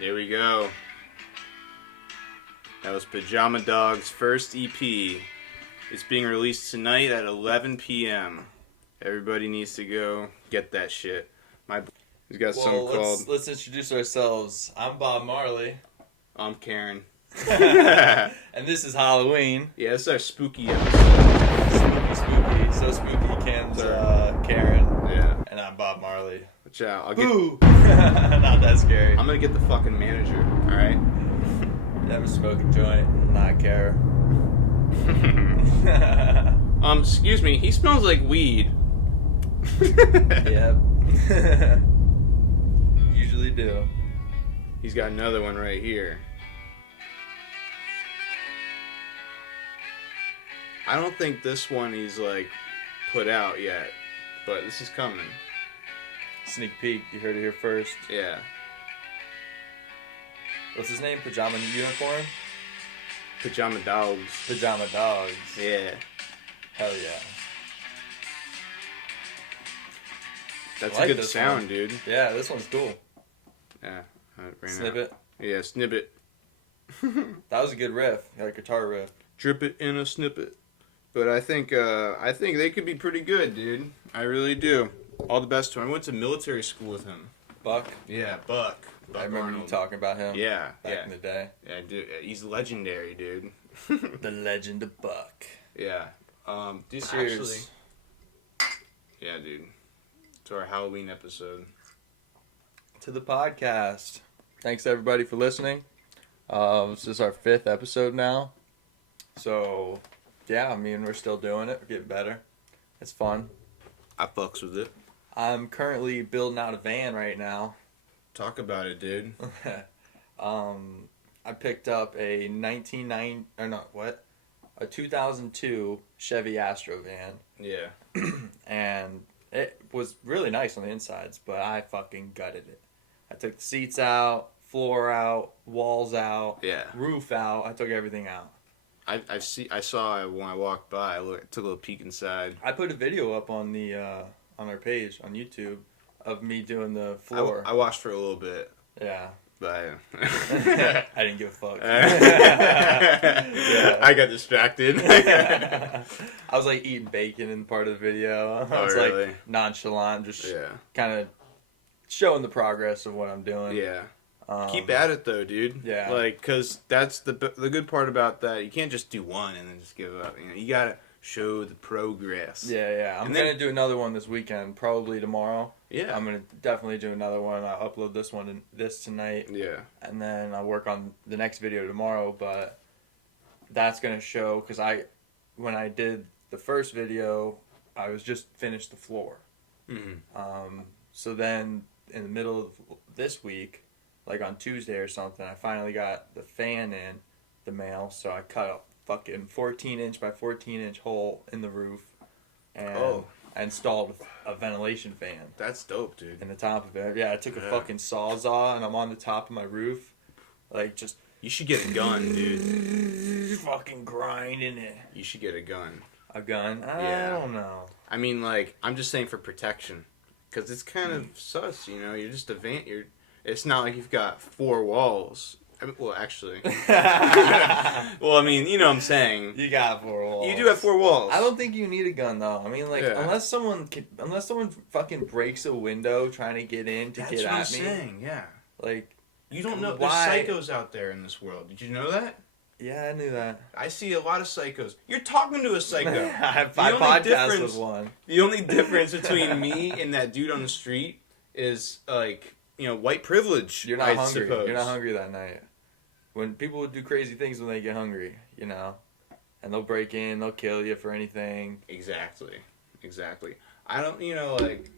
There we go. That was Pajama Dogs' first EP. It's being released tonight at 11 p.m. Everybody needs to go get that shit. He's got something called... Let's introduce ourselves. I'm Bob Marley. I'm Karen. And this is Halloween. Yeah, this is our spooky episode. Spooky. So spooky, Ken's Karen. Yeah. And I'm Bob Marley. Watch out. Boo! Not that scary. I'm gonna get the fucking manager, alright? Never smoke a joint. Not care. Excuse me, he smells like weed. Yep. Usually do. He's got another one right here. I don't think this one he's like put out yet, but this is coming. Sneak peek. You heard it here first. Yeah. What's his name? Pajama Unicorn? Pajama Dogs. Pajama Dogs. Yeah. Hell yeah. That's I like a good this sound, one. dude. Yeah, this one's cool. Yeah. Snippet. Yeah, snippet. That was a good riff. Like guitar riff. Drip it in a snippet. But I think they could be pretty good, dude. I really do. All the best to him. I went to military school with him. Buck? Yeah, Buck. I remember Arnold. you talking about him. Yeah, back in the day. Yeah, dude. He's legendary, dude. The legend of Buck. Yeah. Cheers. Actually, yeah, dude. To our Halloween episode. To the podcast. Thanks everybody for listening. This is our 5th episode now. So, yeah, I mean, we're still doing it. We're getting better. It's fun. I fucks with it. I'm currently building out a van right now. Talk about it, dude. I picked up a 2002 Chevy Astro van. Yeah. And it was really nice on the insides, but I fucking gutted it. I took the seats out, floor out, walls out, roof out. I took everything out. I saw it when I walked by. I took a little peek inside. I put a video up on the on our page on YouTube of me doing the floor. I watched for a little bit. Yeah. But I didn't give a fuck. Yeah. I got distracted. I was like eating bacon in part of the video. I was really? like nonchalant, just kind of showing the progress of what I'm doing. Yeah. Keep at it though, dude. Yeah. Like, cause that's the good part about that. You can't just do one and then just give up. You know, you gotta show the progress. Yeah. I'm gonna do another one this weekend, probably tomorrow. Yeah. I'm gonna definitely do another one. I'll upload this tonight. Yeah. And then I'll work on the next video tomorrow. But that's gonna show because when I did the first video, I was just finished the floor. Mm-hmm. So then in the middle of this week, like on Tuesday or something, I finally got the fan in the mail. So I cut a fucking 14-inch by 14-inch hole in the roof, and I installed a ventilation fan. That's dope, dude. In the top of it. Yeah, I took a fucking Sawzall and I'm on the top of my roof, like just. You should get a gun, dude. Fucking grinding it. You should get a gun. A gun? I don't know. I mean, like, I'm just saying for protection, because it's kind of sus. You know, you're just a van. It's not like you've got 4 walls. I mean, well, actually. Well, I mean, you know what I'm saying. You got 4 walls. You do have 4 walls. I don't think you need a gun though. I mean, like, unless someone fucking breaks a window trying to get in to get at me. That's what I'm saying. Yeah. Like, you don't know. Why? There's psychos out there in this world. Did you know that? Yeah, I knew that. I see a lot of psychos. You're talking to a psycho. I have 5 podcasts with one. The only difference between me and that dude on the street is, like, you know, white privilege. You're not I hungry. suppose. You're not hungry that night. When people would do crazy things when they get hungry, you know, and they'll break in, they'll kill you for anything. Exactly. I don't, you know, like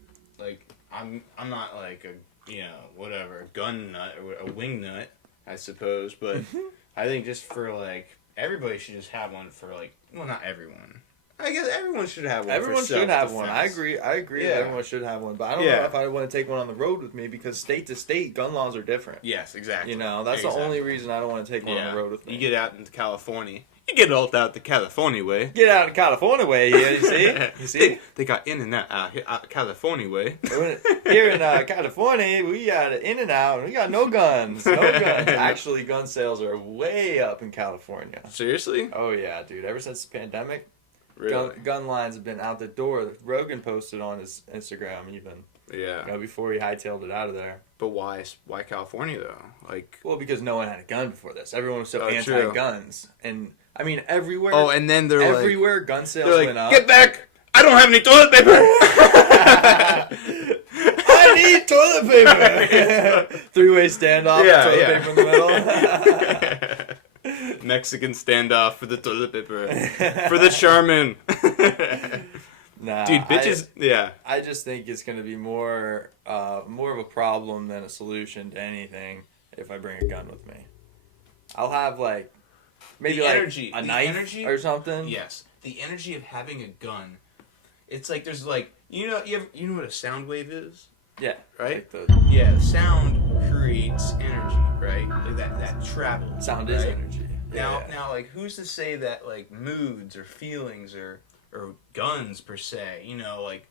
I'm not like a, you know, whatever, a gun nut or a wing nut, I suppose, but I think just for like everybody should just have one for like, well, not everyone. I guess everyone should have one. Everyone should have one. I agree. Yeah. That everyone should have one. But I don't know if I want to take one on the road with me because state to state, gun laws are different. Yes, exactly. You know, that's the only reason I don't want to take one on the road with me. You get out into California, You get all out the California way. Get out of California way here, you see? You see? They got in and out California way. Here in California, we got in and out. We got no guns. No guns. Actually, gun sales are way up in California. Seriously? Oh, yeah, dude. Ever since the pandemic, Really? gun lines have been out the door. Rogan posted on his Instagram even. Yeah. You know, before he hightailed it out of there. But why California though? Like, well, because no one had a gun before this. Everyone was so Oh, anti-guns, and I mean everywhere. oh, and then they're everywhere gun sales like, went up. get back! I don't have any toilet paper. I need toilet paper. Three-way standoff. Yeah, toilet yeah. paper in the middle. Mexican standoff for the toilet paper for the Charmin. Nah, Dude, bitches. Yeah. I just think it's going to be more of a problem than a solution to anything if I bring a gun with me. I'll have like maybe The like energy- a the knife energy- or something. Yes. The energy of having a gun. It's like there's like you know what a sound wave is, Yeah. right? Like the Yeah, the sound creates energy, right? Like that travels. sound right? is energy. Now, Yeah. now, like, who's to say that like moods or feelings or guns per se, you know, like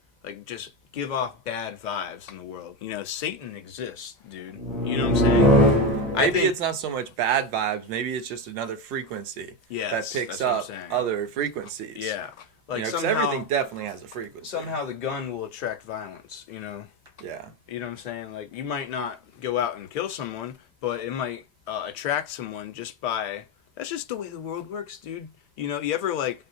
just give off bad vibes in the world. You know, Satan exists, dude. You know what I'm saying? Maybe it's not so much bad vibes. Maybe it's just another frequency Yes, that picks that's what I'm up saying. other frequencies. Yeah, like Like, because somehow, everything definitely has a frequency. somehow the gun will attract violence. You know, Yeah. you know what I'm saying? Like you might not go out and kill someone, but it might attract someone just by. That's just the way the world works, dude. You know, you ever like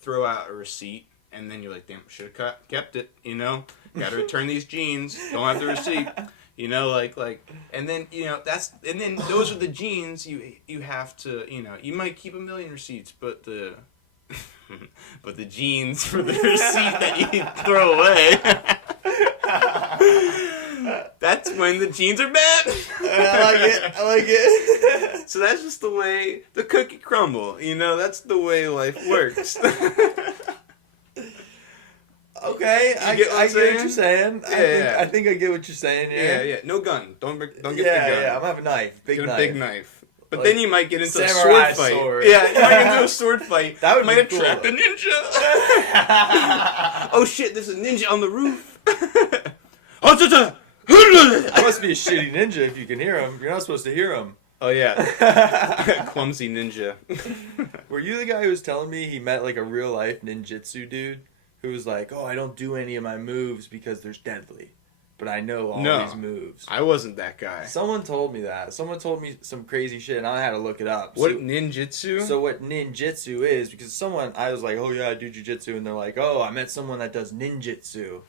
throw out a receipt and then you're like, damn, should have kept it. You know, got to return these jeans. Don't have the receipt. You know, like, and then you know and then those are the jeans you have to. You know, you might keep 1,000,000 receipts, but the jeans for the receipt that you throw away. That's when the jeans are bad. I like it. So that's just the way the cookie crumble. You know, that's the way life works. Okay, I get what you're saying. Yeah. I think I get what you're saying. Yeah, yeah. No gun. Don't get the gun. Yeah, I'm gonna have a knife. Big Get knife. a big knife. But Like, then you might get into a samurai sword fight. sword. Yeah, you might get into a sword fight. That would might be attract cool. a ninja. Oh shit! There's a ninja on the roof. I must be a shitty ninja if you can hear him. You're not supposed to hear him. Oh yeah, clumsy ninja. Were you the guy who was telling me he met like a real life ninjutsu dude who was like, "Oh, I don't do any of my moves because they're deadly, but I know all No. these moves." I wasn't that guy. Someone told me that. Someone told me some crazy shit, and I had to look it up. What ninjutsu? So what ninjutsu is, because I was like, oh yeah, I do jujitsu, and they're like, oh, I met someone that does ninjutsu.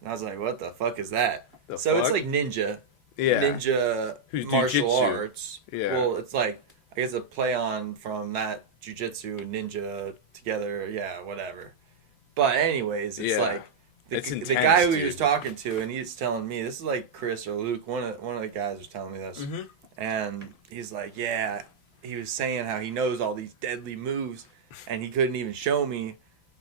And I was like, what the fuck is that? It's fuck? like ninja. Yeah. Ninja Who's martial jujitsu? arts. Yeah. Well, it's like, I guess a play on from that jujitsu and ninja together, yeah, whatever. But anyways, it's Yeah. like, It's the intense, guy who he dude. was talking to, and he's telling me, this is like Chris or Luke, one of the guys was telling me this. Mm-hmm. And he's like, yeah, he was saying how he knows all these deadly moves, and he couldn't even show me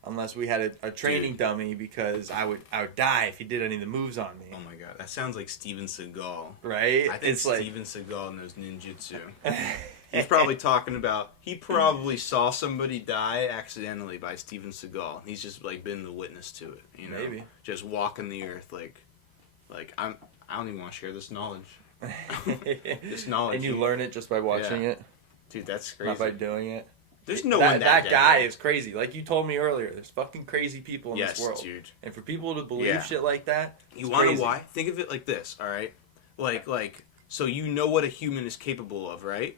unless we had a training dummy, because I would die if he did any of the moves on me. Oh my god, that sounds like Steven Seagal. Right? I think It's like, Steven Seagal knows ninjutsu. He's probably talking about. He probably saw somebody die accidentally by Steven Seagal. He's just like been the witness to it. You know, Maybe. just walking the earth like I don't even want to share this knowledge. This knowledge. and you learn it just by watching Yeah. it, Dude, that's crazy. not by doing it. There's no that, one that guy dead. is crazy. Like you told me earlier, there's fucking crazy people in Yes, this world. dude. And for people to believe Yeah. shit like that, You it's want to crazy. know why? Think of it like this. All right, like so you know what a human is capable of, right?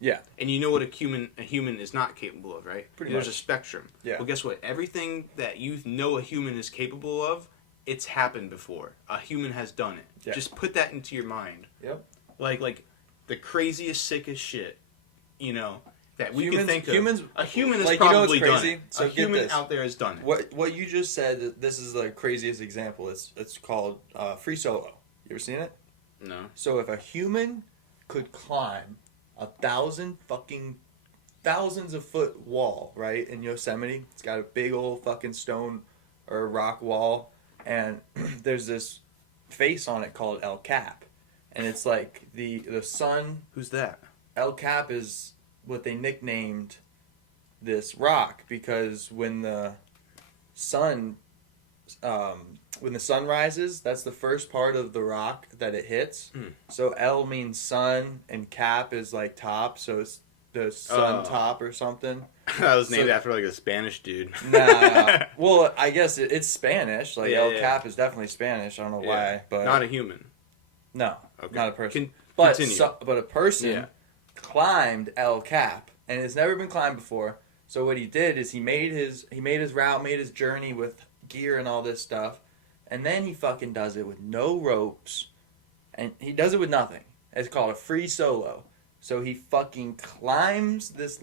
Yeah. And you know what a human is not capable of, right? Pretty There's much. a spectrum. Yeah. Well, guess what? Everything that you know a human is capable of, it's happened before. A human has done it. Yeah. Just put that into your mind. Yep. Like the craziest, sickest shit, you know, that we can Humans- think of. humans- A human has like, you know probably what's done crazy? it. So a get human this. out there has done it. What you just said, this is the craziest example. It's called free solo. You ever seen it? No. So if a human could climb 1,000s of foot wall, right, in Yosemite, it's got a big old fucking stone or rock wall, and there's this face on it called El Cap, and it's like the sun. Who's that? El Cap is what they nicknamed this rock because when the sun rises, that's the first part of the rock that it hits. So L means sun and cap is like top, so it's the sun top or something. That was named after like a Spanish dude. Nah. Well, I guess it's Spanish. Like El yeah. Cap is definitely Spanish. I don't know why, but not a human. No, Okay. not a person. Continue. But a person climbed El Cap, and it's never been climbed before. So what he did is he made his route, made his journey with gear and all this stuff, and then he fucking does it with no ropes, and he does it with nothing. It's called a free solo. So he fucking climbs this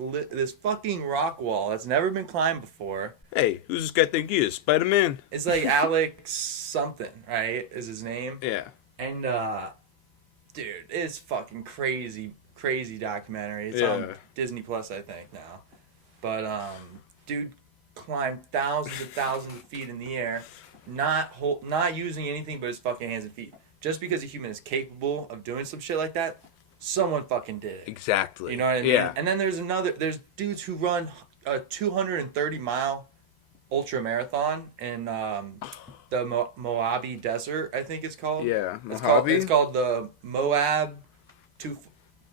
fucking rock wall that's never been climbed before. Hey, who's this guy think he is? Spider-Man? It's like Alex something, right? Is his name? Yeah. And dude, it's fucking crazy documentary. It's on Disney Plus, I think now. But dude climbed thousands of feet in the air, not using anything but his fucking hands and feet. Just because a human is capable of doing some shit like that, someone fucking did it. Exactly. You know what I mean? Yeah. And then there's dudes who run a 230-mile ultra marathon in the Mojave Desert, I think it's called. Yeah, Mojave. It's called the Moab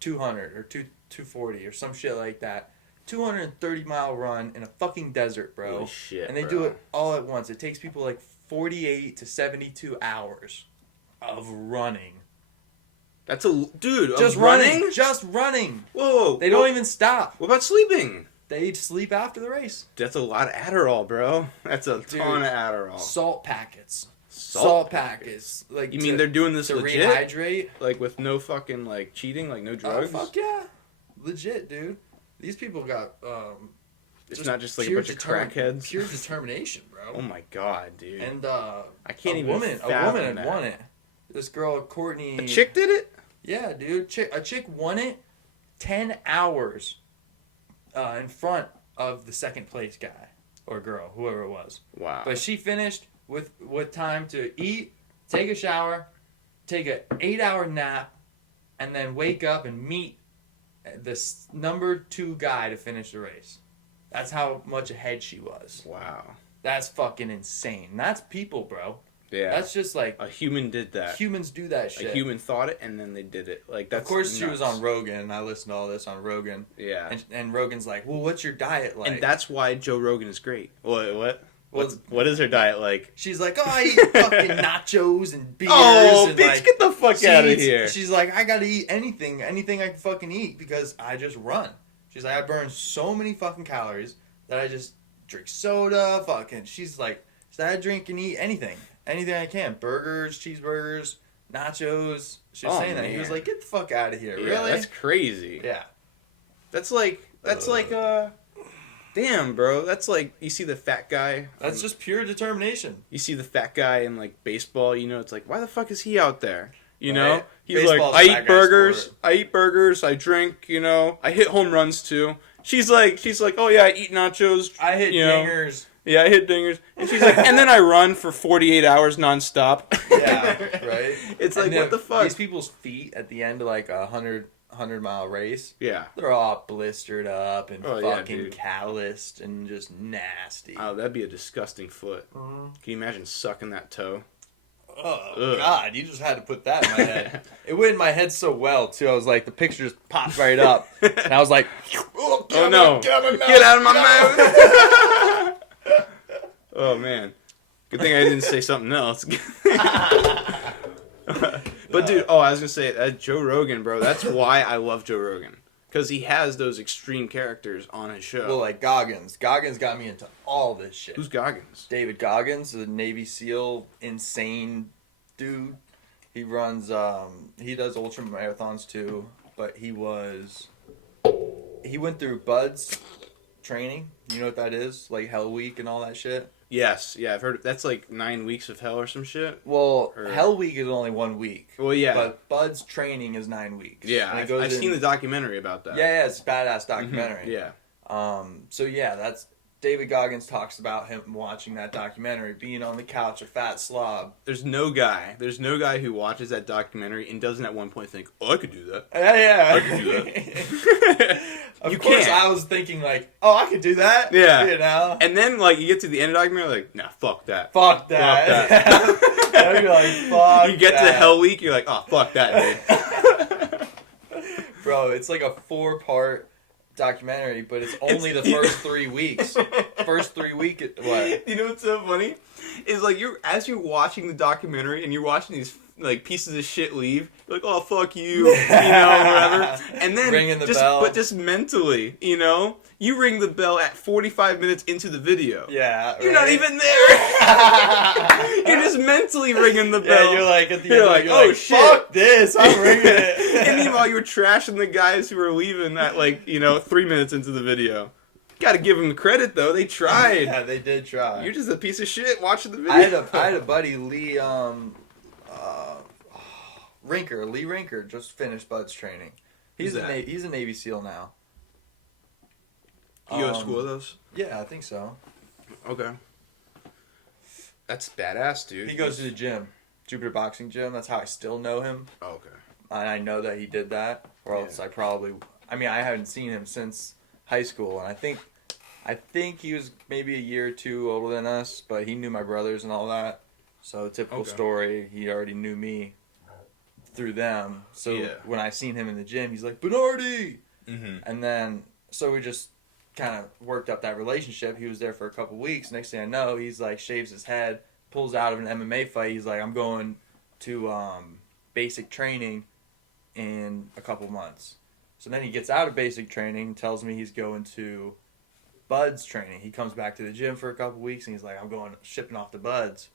200 or 240 or some shit like that. 230-mile run in a fucking desert, bro. Holy shit, and they do it all at once. It takes people like 48 to 72 hours of running. That's dude. Just running. Just running. Whoa. They don't even stop. What about sleeping? They sleep after the race. That's a lot of Adderall, bro. That's a ton of Adderall. Salt packets. Salt packets. Like you mean they're doing this to legit? Rehydrate? Like with no fucking like cheating, like no drugs? Oh fuck yeah, legit, dude. These people got. It's not just like a bunch of crackheads. Pure determination, bro. Oh my god, dude. And I can't even. A woman had won it. This girl, Courtney. A chick did it? Yeah, dude. A chick won it 10 hours in front of the second place guy or girl, whoever it was. Wow. But she finished with time to eat, take a shower, take an 8-hour nap, and then wake up and meet this number 2 guy to finish the race. That's how much ahead she was. Wow. That's fucking insane. That's people, bro. Yeah. That's just like a human did that. Humans do that shit. A human thought it and then they did it. Like that's. Of course, nuts. she was on Rogan, and I listened to all this on Rogan. Yeah. And Rogan's like, "Well, what's your diet like?" And that's why Joe Rogan is great. What is her diet like? She's like, "Oh, I eat fucking nachos and beers." Oh, and bitch, like, get the fuck out of here. She's like, "I gotta eat anything I can fucking eat because I just run." She's like, "I burn so many fucking calories that I just drink soda, fucking." She's like, "I drink and eat anything I can, burgers, cheeseburgers, nachos." She was saying that. He was like, "Get the fuck out of here!" Yeah, really? That's crazy. Yeah. That's like damn, bro. That's like you see the fat guy. That's just pure determination. You see the fat guy in like baseball. You know, it's like why the fuck is he out there? You right. know, he's Baseball's like, I eat burgers, I drink. You know, I hit home runs too. She's like, oh yeah, I eat nachos. I hit dingers. Yeah, I hit dingers. And she's like, and then I run for 48 hours nonstop. Yeah, right? It's like, what the fuck? These people's feet at the end of like a 100-mile race, yeah, they're all blistered up and fucking dude. Calloused and just nasty. Oh, that'd be a disgusting foot. Can you imagine sucking that toe? Oh, Ugh. God, you just had to put that in my head. It went in my head so well, too. I was like, the picture just popped right up. And I was like, oh no, get out of my mouth. Oh man, good thing I didn't say something else. But dude, I was gonna say Joe Rogan, bro. That's why I love Joe Rogan, because he has those extreme characters on his show. Well, like Goggins. Goggins got me into all this shit. Who's Goggins? David Goggins, the Navy SEAL, insane dude. He runs. He does ultra marathons too, but he went through Bud's training. You know what that is? Like Hell Week and all that shit. Yes, yeah, I've heard. That's like 9 weeks of hell or some shit. Well, Hell Week is only 1 week. Well, yeah, but Bud's training is 9 weeks. Yeah, I've seen the documentary about that. Yeah, it's a badass documentary. Yeah. So yeah, that's David Goggins talks about him watching that documentary, being on the couch, a fat slob. There's no guy who watches that documentary and doesn't at one point think, "Oh, I could do that." Yeah. I could do that. Of course, I was thinking like, oh, I could do that. Yeah. You know. And then like you get to the end of the documentary, like, nah, fuck that. Fuck that. Fuck that. You're like, fuck. You get that. to Hell Week, you're like, oh, fuck that, dude. Bro, it's like a 4-part documentary, but it's only the first 3 weeks. First 3 weeks, what? You know what's so funny? Is like as you're watching the documentary and you're watching these like pieces of shit leave, you're like, oh fuck you, whatever. And then ringing the bell. But just mentally, you ring the bell at 45 minutes into the video. Yeah, right. You're not even there. You're just mentally ringing the bell. Yeah, you're like at the You're end, like, you're oh like, shit, fuck this, I'm ringing it. And meanwhile, you were trashing the guys who were leaving at 3 minutes into the video. Got to give them the credit though. They tried. Yeah, they did try. You're just a piece of shit watching the video. I had a buddy, Lee, Lee Rinker, just finished Bud's training. He's a Navy SEAL now. You go to school with those? Yeah, I think so. Okay. That's badass, dude. He goes to the gym, Jupiter Boxing Gym. That's how I still know him. Oh, okay. And I know that he did that, or else I haven't seen him since high school, and I think he was maybe a year or two older than us, but he knew my brothers and all that. So typical story, he already knew me through them. So when I seen him in the gym, he's like, Bernardi! Mm-hmm. And then, so we just kind of worked up that relationship. He was there for a couple weeks. Next thing I know, he's like, shaves his head, pulls out of an MMA fight. He's like, I'm going to basic training in a couple months. So then he gets out of basic training, tells me he's going to Bud's training. He comes back to the gym for a couple weeks, and he's like, I'm going shipping off to Bud's.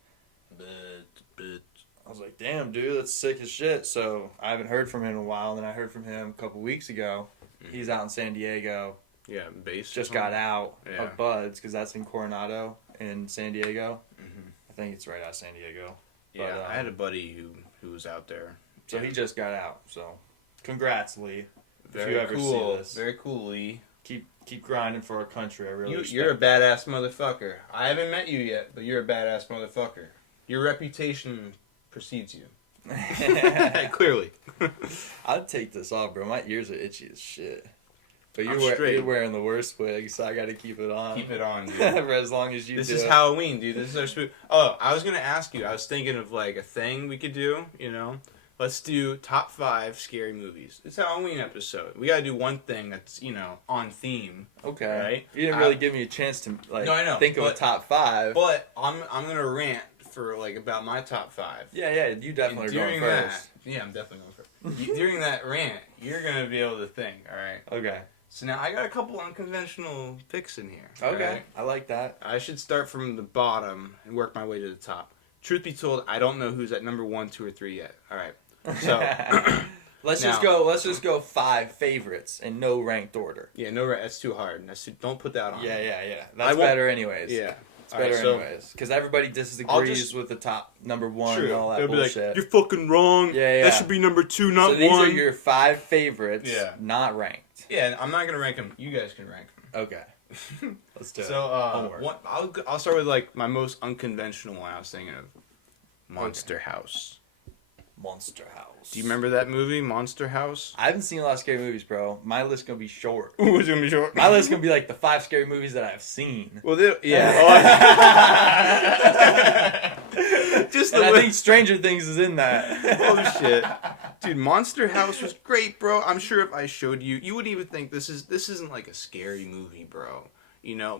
I was like, damn, dude, that's sick as shit. So I haven't heard from him in a while, and then I heard from him a couple weeks ago. Mm-hmm. He's out in San Diego. Yeah, base. Just got out of Bud's, because that's in Coronado in San Diego. Mm-hmm. I think it's right out of San Diego. Yeah, but, I had a buddy who was out there. So he just got out. So congrats, Lee. Very if you ever cool. See this. Very cool, Lee. Keep grinding for our country. I really You're a badass motherfucker. I haven't met you yet, but you're a badass motherfucker. Your reputation precedes you. Clearly. I'd take this off, bro. My ears are itchy as shit. But you're wearing the worst wig, so I gotta keep it on. Keep it on, dude. For as long as you do. This is Halloween, dude. This is our spook. Oh, I was gonna ask you. I was thinking of like a thing we could do, Let's do top 5 scary movies. It's a Halloween episode. We gotta do one thing that's, on theme. Okay. Right? You didn't really give me a chance to think of a top 5. But I'm gonna rant for about my top 5. Yeah, you definitely are going first. I'm definitely going first. During that rant, you're gonna be able to think, alright? Okay. So now I got a couple unconventional picks in here. Okay. Right? I like that. I should start from the bottom and work my way to the top. Truth be told, I don't know who's at number 1, 2, or 3 yet. Alright. So let's just go 5 favorites in no ranked order. Yeah, no, that's too hard. Don't put that on. Yeah. That's better anyways. Yeah, it's better anyways. Because everybody disagrees with the top number 1 and all that bullshit. Be like, you're fucking wrong. Yeah. That should be number 2, not 1. So these are your 5 favorites. Not ranked. Yeah, I'm not gonna rank them. You guys can rank them. Okay. Let's do it. So I'll start with my most unconventional one. I was thinking of Monster House. Monster House. Do you remember that movie, Monster House? I haven't seen a lot of scary movies, bro. My list's gonna be short. Ooh, it's gonna be short. My list's gonna be like the 5 scary movies that I've seen. Well, yeah. I think Stranger Things is in that. Oh shit, dude! Monster House was great, bro. I'm sure if I showed you, you wouldn't even think this isn't like a scary movie, bro.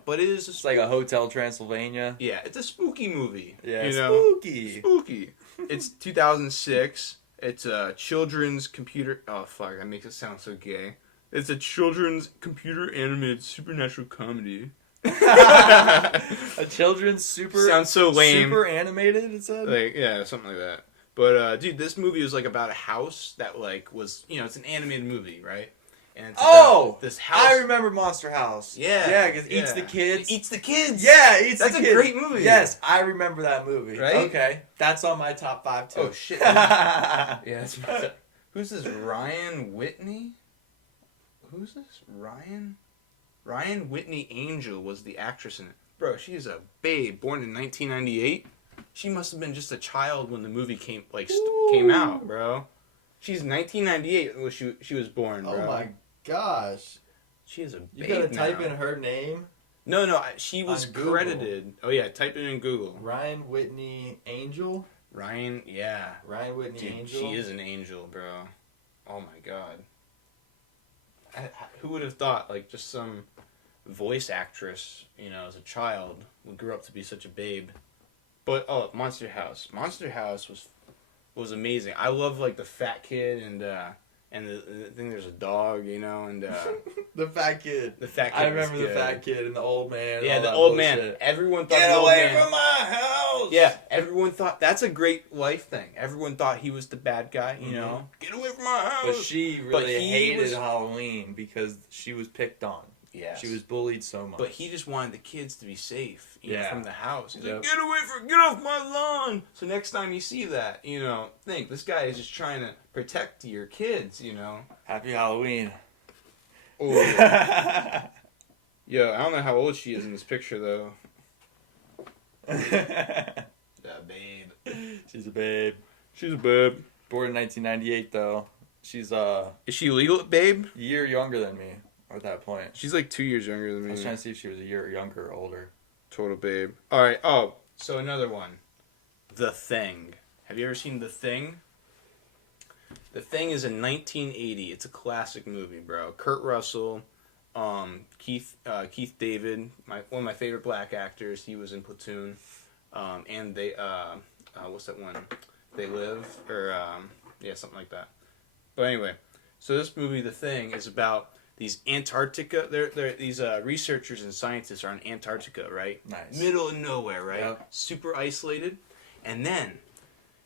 But it is. It's like a Hotel Transylvania. Yeah, it's a spooky movie. Yeah, spooky. It's 2006. It's a children's computer. Oh fuck, that makes it sound so gay. It's a children's computer animated supernatural comedy. A children's sounds so lame. Super animated. It said. Something like that. But dude, this movie was about a house that was it's an animated movie, right? And it's this house. I remember Monster House. Yeah, because it eats the kids. It eats the kids. Yeah, it eats the kids. That's a great movie. Yes, I remember that movie. Right? Okay, that's on my top 5 too. Oh shit. Yeah. Who's this? Ryan Whitney? Who's this? Ryan Whitney Angel was the actress in it. Bro, she's a babe, born in 1998. She must have been just a child when the movie came out, bro. She's 1998 when she was born, bro. Oh my gosh. She is a You babe gotta type now. in her name. No, she was On Google. credited. Oh yeah, type it in Google. Ryan Whitney Angel. Ryan, yeah. Ryan Whitney Dude, Angel. she is an angel, bro. Oh my god. Who would have thought, like, just some voice actress, as a child, would grow up to be such a babe. But, Monster House. Monster House was amazing. I love, like, the fat kid and I think there's a dog, and The fat kid. the fat kid I remember was the good. fat kid and the old man. Yeah, and the all old that man. bullshit. Everyone thought Get the old away man. from my house! Yeah, everyone thought that's a great life thing. Everyone thought he was the bad guy, Mhm. Get away from my house. But she really he hated was- Halloween because she was picked on. Yes. She was bullied so much. But he just wanted the kids to be safe, Yeah. from the house. He's Yep. like, get off my lawn. So next time you see that, think this guy is just trying to protect your kids, Happy Halloween. Oh. Yo, I don't know how old she is in this picture though. The babe. She's a babe. She's a babe. Born in 1998 though. She's Is she legal, babe? a year younger than me at that point. She's like 2 years younger than I me. was trying to see if she was a year younger or older. Total babe. All right. Oh, so another one. The Thing. Have you ever seen The Thing? The Thing is in 1980. It's a classic movie, bro. Kurt Russell, Keith David, one of my favorite black actors. He was in Platoon, and they what's that one? They Live, or something like that. But anyway, so this movie, The Thing, is about these Antarctica. These researchers and scientists are in Antarctica, right? Nice. Middle of nowhere, right? Yep. Super isolated, and then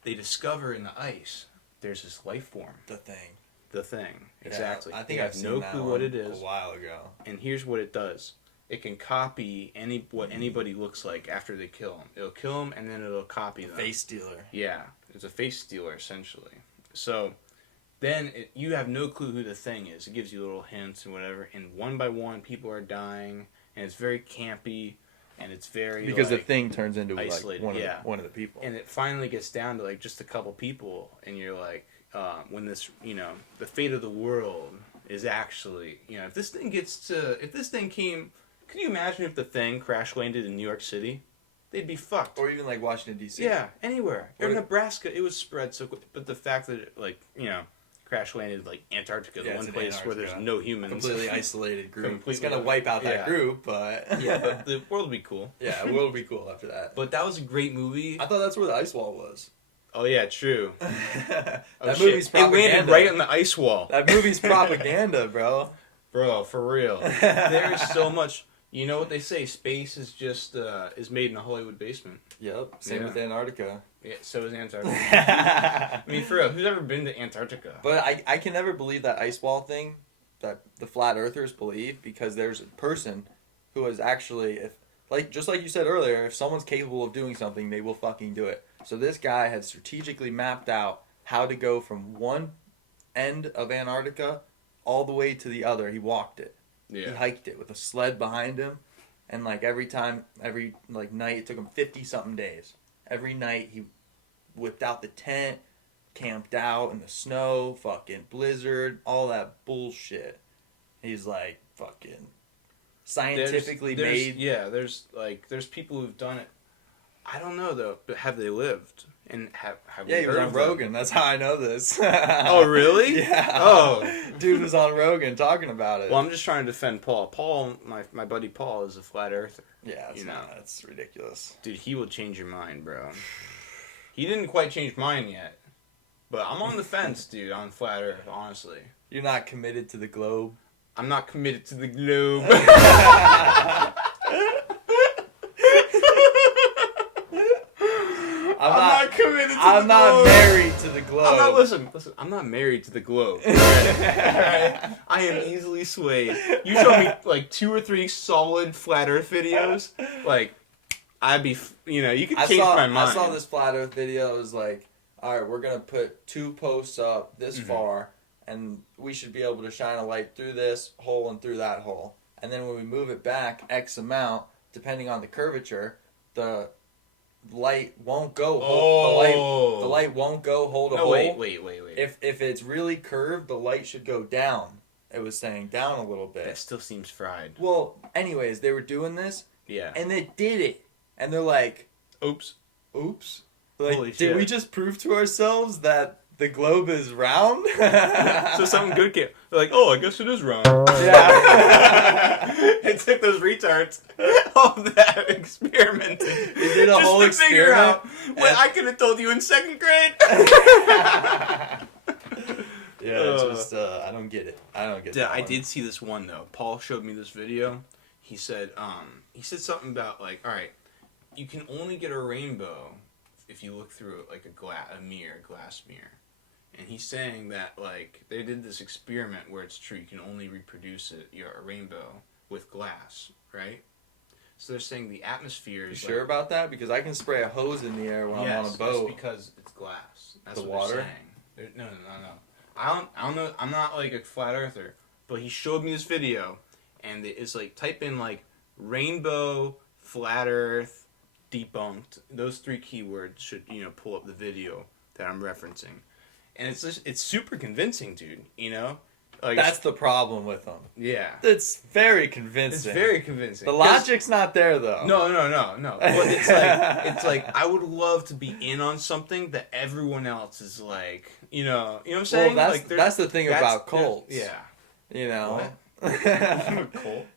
they discover in the ice there's this life form. The Thing. The Thing, exactly. Yeah, I think They I've have seen no that clue one what it is, a while ago. and here's what it does. It can copy what anybody looks like after they kill them. It'll kill them, and then it'll copy them. Face stealer. Yeah, it's a face stealer essentially. So then you have no clue who the Thing is. It gives you little hints and whatever. And one by one, people are dying, and it's very campy, and it's very Because like, the Thing turns into isolated, like one of the people. and it finally gets down to like just a couple people, and you're like, when this, the fate of the world is actually, if this thing came, could you imagine if the Thing crash landed in New York City? They'd be fucked. Or even like Washington D.C. Yeah, anywhere. Or Or- Nebraska, it was spread so quick. But the fact that it, crash landed like Antarctica, the Yeah, one it's in place where there's Antarctica. no humans. Completely isolated group. Completely It's gonna wipe out that yeah. group, but Yeah, but the world would be cool. yeah, it will be cool after that. But that was a great movie. I thought that's where the ice wall was. Oh yeah, true. That Oh, shit. movie's It landed propaganda. right on the ice wall. That movie's propaganda, bro. Bro, for real. There is so much. You know what they say? Space is just is made in a Hollywood basement. Yep. Same Yeah. with Antarctica. Yeah, so is Antarctica. I mean, for real, who's ever been to Antarctica? But I can never believe that ice wall thing that the flat earthers believe, because there's a person who is actually, just like you said earlier, if someone's capable of doing something, they will fucking do it. So this guy had strategically mapped out how to go from one end of Antarctica all the way to the other. He walked it. Yeah. He hiked it with a sled behind him, and every night, it took him 50-something days. Every night he whipped out the tent, camped out in the snow, fucking blizzard, all that bullshit. He's like fucking scientifically made. Yeah, there's people who've done it. I don't know though, but have they lived? And have Yeah, we he was heard on of them? Rogan. That's how I know this. Oh really? Yeah. Oh. Dude was on Rogan talking about it. Well, I'm just trying to defend Paul. Paul, my buddy Paul, is a flat earther. Yeah, it's you know. not. It's ridiculous. Dude, he will change your mind, bro. He didn't quite change mine yet, but I'm on the fence, dude, on flat Earth. Honestly, You're not committed to the globe. I'm not committed to the globe. I'm not committed to I'm the not globe. married to the globe. I'm not, listen, I'm not married to the globe. Alright? I am easily swayed. You show me like 2 or 3 solid flat Earth videos, like I'd be, you could change my mind. I saw this flat Earth video. It was like, all right, we're gonna put 2 posts up this far, and we should be able to shine a light through this hole and through that hole. And then when we move it back X amount, depending on the curvature, the light won't go. The light won't go hole to hole. Wait. If it's really curved, the light should go down it was saying down a little bit. That still seems fried. Well, anyways, they were doing this, Yeah. and they did it, and they're like, Oops. like, Holy did shit. we just prove to ourselves that the globe is round? So something good came. They're like, oh, I guess it is round. Yeah. It took those retards all that experiment. They did a just whole to figure experiment. out what I could have told you in second grade. Yeah, it's just, I don't get it. I don't get that I one. did see this one though. Paul showed me this video. He said something about like, all right, you can only get a rainbow if you look through it like a glass mirror. And he's saying that like they did this experiment where it's true you can only reproduce a rainbow with glass, right? So they're saying the atmosphere is. You sure about that? Because I can spray a hose in the air when I'm on a boat. Yes, because it's glass. That's The what water? they're saying. No. I don't know. I'm not like a flat earther, but he showed me this video, and it's like type in like rainbow, flat Earth, debunked. Those 3 keywords should pull up the video that I'm referencing, and it's super convincing, dude. Like That's the problem with them. yeah. It's very It's convincing. very convincing. The logic's not there, though. No. But it's like I would love to be in on something that everyone else is like, you know what I'm saying? Well, like that's the thing about cults. Yeah. You know?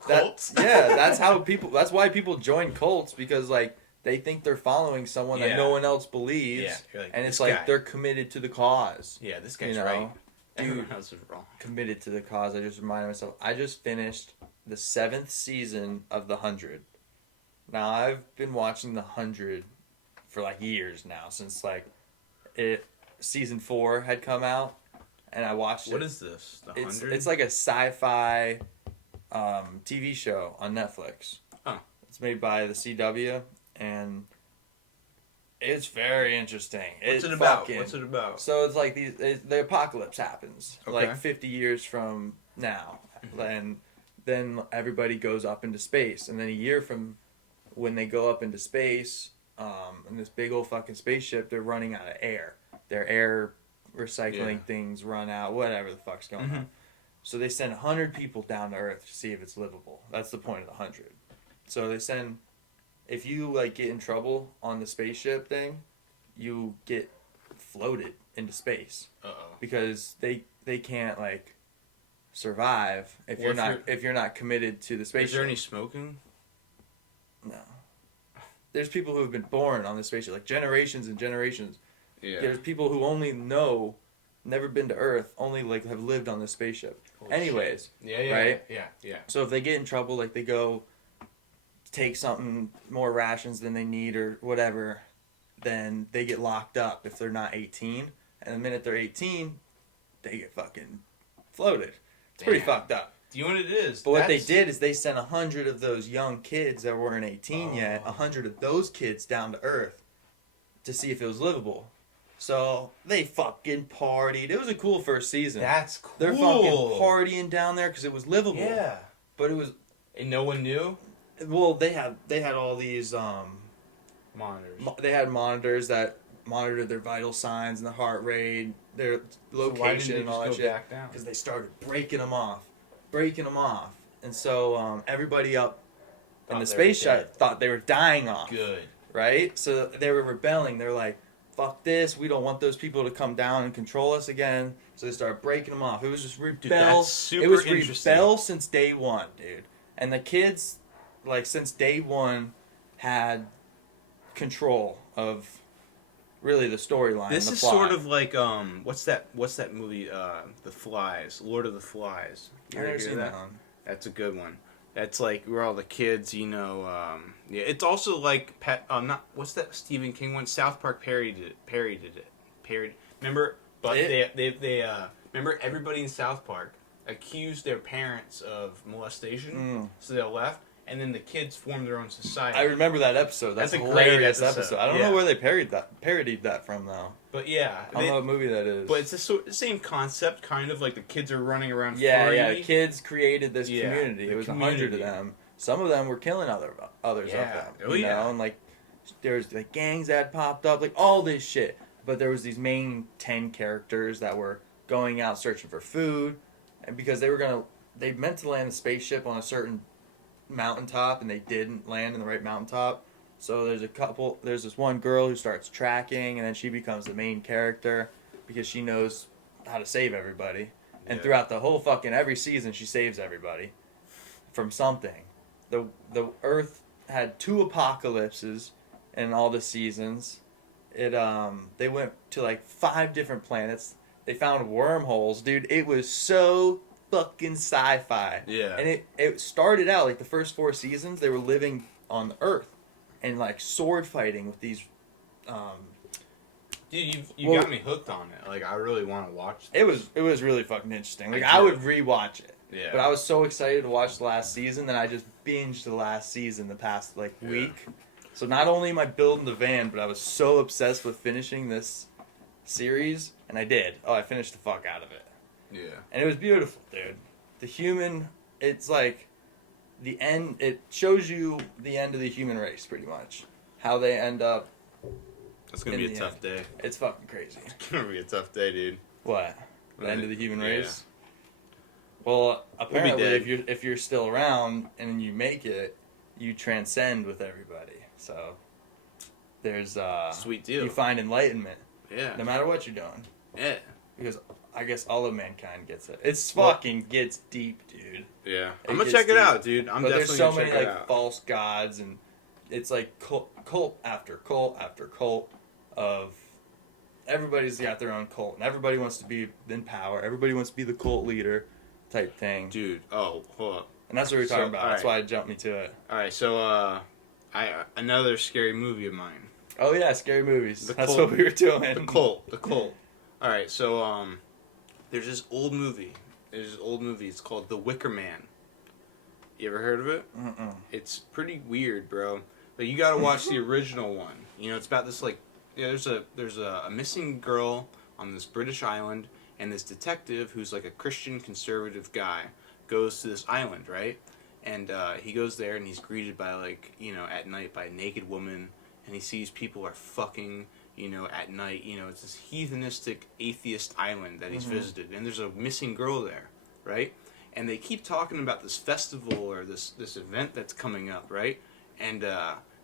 Cults? That's how people. That's why people join cults, because like they think they're following someone that Yeah. no one else believes, Yeah, you're like, and it's this like guy. they're committed to the cause. Yeah, this guy's You know? right. Everyone else is wrong. Committed to the cause. I just reminded myself. I just finished the 7th season of The 100. Now I've been watching The 100 for like years now, since like season 4 had come out, and I watched it. What is this? The 100? It's like a sci-fi TV show on Netflix. Oh. It's made by the CW, and it's very interesting. What's it about? What's it about? So it's like the apocalypse happens Okay. like 50 years from now, and then everybody goes up into space, and then a year from when they go up into space, in this big old fucking spaceship, they're running out of air. Their air recycling things run out, whatever the fuck's going on. So they send 100 people down to Earth to see if it's livable. That's the point of the 100. So they send, if you like get in trouble on the spaceship thing, you get floated into space Uh-oh. because they can't like survive if you're not committed to the spaceship. Is there any smoking? No. There's people who have been born on the spaceship, like generations and generations. Yeah. There's people who only never been to Earth, only like have lived on the spaceship. Holy Anyways, shit. Yeah. right? Yeah. So if they get in trouble, like they go take something, more rations than they need or whatever, then they get locked up if they're not 18. And the minute they're 18, they get fucking floated. It's pretty fucked up. Do you know what it is? But what they did is they sent 100 of those young kids that weren't 18 yet, Oh. 100 of those kids down to Earth to see if it was livable. So they fucking partied. It was a cool first season. That's cool. They're fucking partying down there because it was livable. Yeah. But it was, And no one knew? well, they had all these Monitors. they had monitors that monitored their vital signs and their heart rate, their location, So why didn't they and all that just go shit. back down? Because they started breaking them off, and so everybody up in Thought the they were space shuttle dead. thought they were dying off. Good. Right? So they were rebelling. They're like, "Fuck this! We don't want those people to come down and control us again." So they started breaking them off. It was just rebel. that's super it was interesting. rebel since day one, dude. And the kids, like since day one, had control of really the storyline. This the is plot. sort of like what's that movie? The Flies, Lord of the Flies. You I've ever never hear seen that? that one. That's a good one. That's like where all the kids, yeah. It's also like not what's that Stephen King one? South Park parodied it. Remember? But they remember everybody in South Park accused their parents of molestation, so they left, and then the kids formed their own society. I remember that episode. That's That's a a great hilarious episode. I don't Yeah. know where they parodied that from though. But yeah, I don't know what movie that is. But it's the same concept, kind of like the kids are running around. Yeah, free. kids created this Yeah, community. the It was 100 of community. them. Some of them were killing others Yeah. of them. Oh, you yeah. know, and like there's like gangs that popped up, like all this shit. But there was these main 10 characters that were going out searching for food, and because they meant to land the spaceship on a certain mountaintop, and they didn't land in the right mountaintop. So there's this one girl who starts tracking, and then she becomes the main character because she knows how to save everybody. And throughout the whole every season, she saves everybody from something. The Earth had 2 apocalypses in all the seasons. They went to like 5 different planets. They found wormholes, dude. It was so fucking sci-fi. Yeah. And it started out like the first 4 seasons, they were living on the Earth and like sword fighting with these. Dude, you got me hooked on it. Like, I really want to watch this. It was really fucking interesting. Like, I would rewatch it. Yeah. But I was so excited to watch the last season that I just binged the last season the past week. So not only am I building the van, but I was so obsessed with finishing this series, and I did. Oh, I finished the fuck out of it. Yeah. And it was beautiful, dude. The human, it's like the end. It shows you the end of the human race, pretty much. How they end up. It's gonna be a tough day. It's fucking crazy. It's gonna be a tough day, dude. What? The end of the human race? Yeah. Well, apparently, if you're still around and you make it, you transcend with everybody. So there's sweet deal. You find enlightenment. Yeah. No matter what you're doing. Yeah. Because I guess all of mankind gets it. It's fucking gets deep, dude. Yeah. I'm gonna check it out, dude. But there's so many false gods, and it's like cult after cult after cult of everybody's got their own cult, and everybody wants to be in power. Everybody wants to be the cult leader, type thing. Dude. Oh, hold up. And that's what we're talking about. That's why it jumped me to it. All right. So, another scary movie of mine. Oh yeah, scary movies. That's what we were doing. The cult. All right. So, there's this old movie. It's called The Wicker Man. You ever heard of it? Mm-mm. It's pretty weird, bro. But you gotta watch the original one. You know, it's about this there's a missing girl on this British island, and this detective who's like a Christian conservative guy goes to this island, right? And he goes there and he's greeted by at night by a naked woman, and he sees people are fucking, at night. It's this heathenistic atheist island that he's visited, and there's a missing girl there, right? And they keep talking about this festival or this event that's coming up, right? And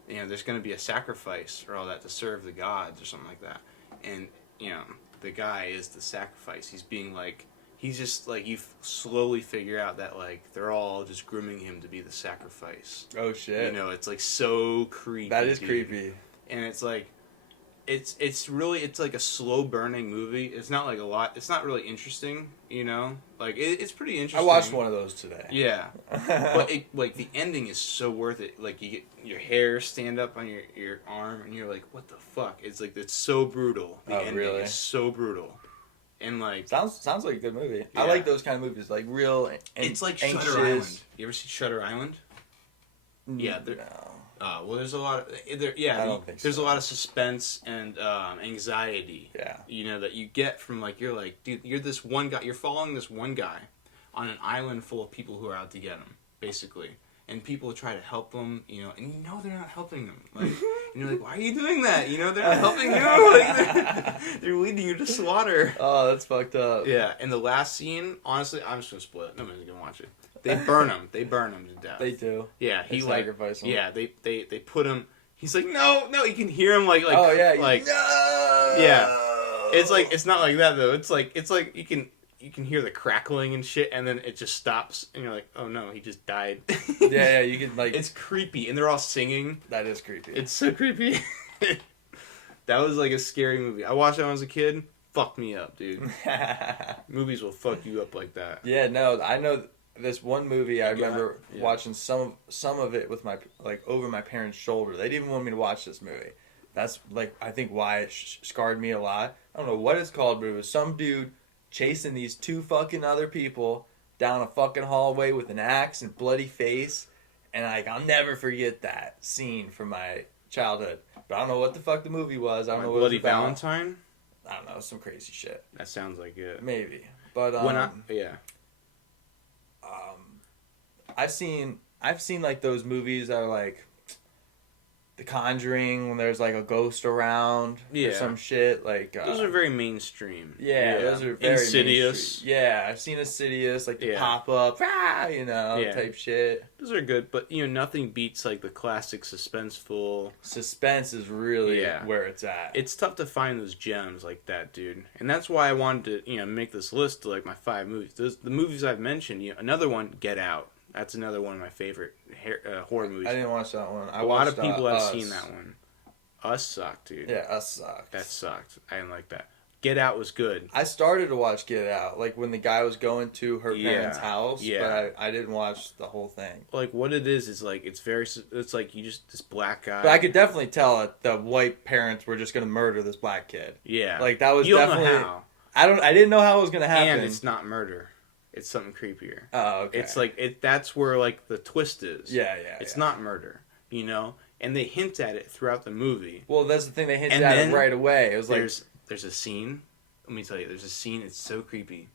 there's going to be a sacrifice or all that to serve the gods or something like that. And the guy is the sacrifice. He's just you slowly figure out that they're all just grooming him to be the sacrifice. Oh shit! It's so creepy. That is creepy. And it's it's like a slow burning movie. It's not like a lot. It's not really interesting. It's pretty interesting. I watched one of those today. Yeah, but the ending is so worth it. Like, you get your hair stand up on your arm, and you're like, what the fuck? It's so brutal. The ending is so brutal. And sounds like a good movie. Yeah. I like those kind of movies, like real. It's like anxious. Shutter Island. You ever see Shutter Island? Yeah. No. Well, there's a lot of I don't think there's so. a lot of suspense and anxiety. Yeah. That you get from dude, you're this one guy. You're following this one guy on an island full of people who are out to get him, basically. And people try to help them, and they're not helping them. And you're like, why are you doing that? They're not helping you. They're leading you to slaughter. Oh, that's fucked up. Yeah, and the last scene, honestly, I'm just gonna spoil it. Nobody's gonna watch it. They burn him. They burn him to death. They do. Yeah, they sacrifice him. Yeah, they put him. He's like, no. You can hear him oh yeah, no. Yeah, it's not like that though. It's like you can hear the crackling and shit, and then it just stops, and you're like, oh no, he just died. yeah, you can It's creepy, and they're all singing. That is creepy. It's so creepy. That was a scary movie. I watched that when I was a kid. Fucked me up, dude. Movies will fuck you up like that. Yeah, no, I know this one movie. I remember watching some of it with my over my parents' shoulder. They didn't even want me to watch this movie. That's I think why it scarred me a lot. I don't know what it's called, but it was some dude chasing these 2 fucking other people down a fucking hallway with an axe and bloody face, and I'll never forget that scene from my childhood. But I don't know what the fuck the movie was. I don't know what Bloody it was about. Valentine. I don't know, some crazy shit. That sounds like it. Maybe, but I've seen those movies that are The Conjuring, when there's like a ghost around or some shit. Like those are very mainstream. Yeah, those are very Insidious. Yeah, I've seen Insidious, like the pop up, type shit. Those are good, but nothing beats like the classic suspenseful. Suspense is really where it's at. It's tough to find those gems like that, dude, and that's why I wanted to make this list of like my 5 movies. The movies I've mentioned. Another one, Get Out. That's another one of my favorite horror movies. I didn't watch that one. A lot of people have seen that one. Us sucked, dude. Yeah, Us sucked. That sucked. I didn't like that. Get Out was good. I started to watch Get Out, like when the guy was going to her parents' house, but I didn't watch the whole thing. Like what it is like it's like you just this black guy. But I could definitely tell that the white parents were just gonna murder this black kid. Yeah, like that was you definitely. Don't know how. I didn't know how it was gonna happen. And it's not murder. It's something creepier. Oh, okay. It's like that's where like the twist is. Yeah. It's not murder, and they hint at it throughout the movie. Well, that's the thing, they hinted at it right away. It was there's a scene. Let me tell you, there's a scene. It's so creepy,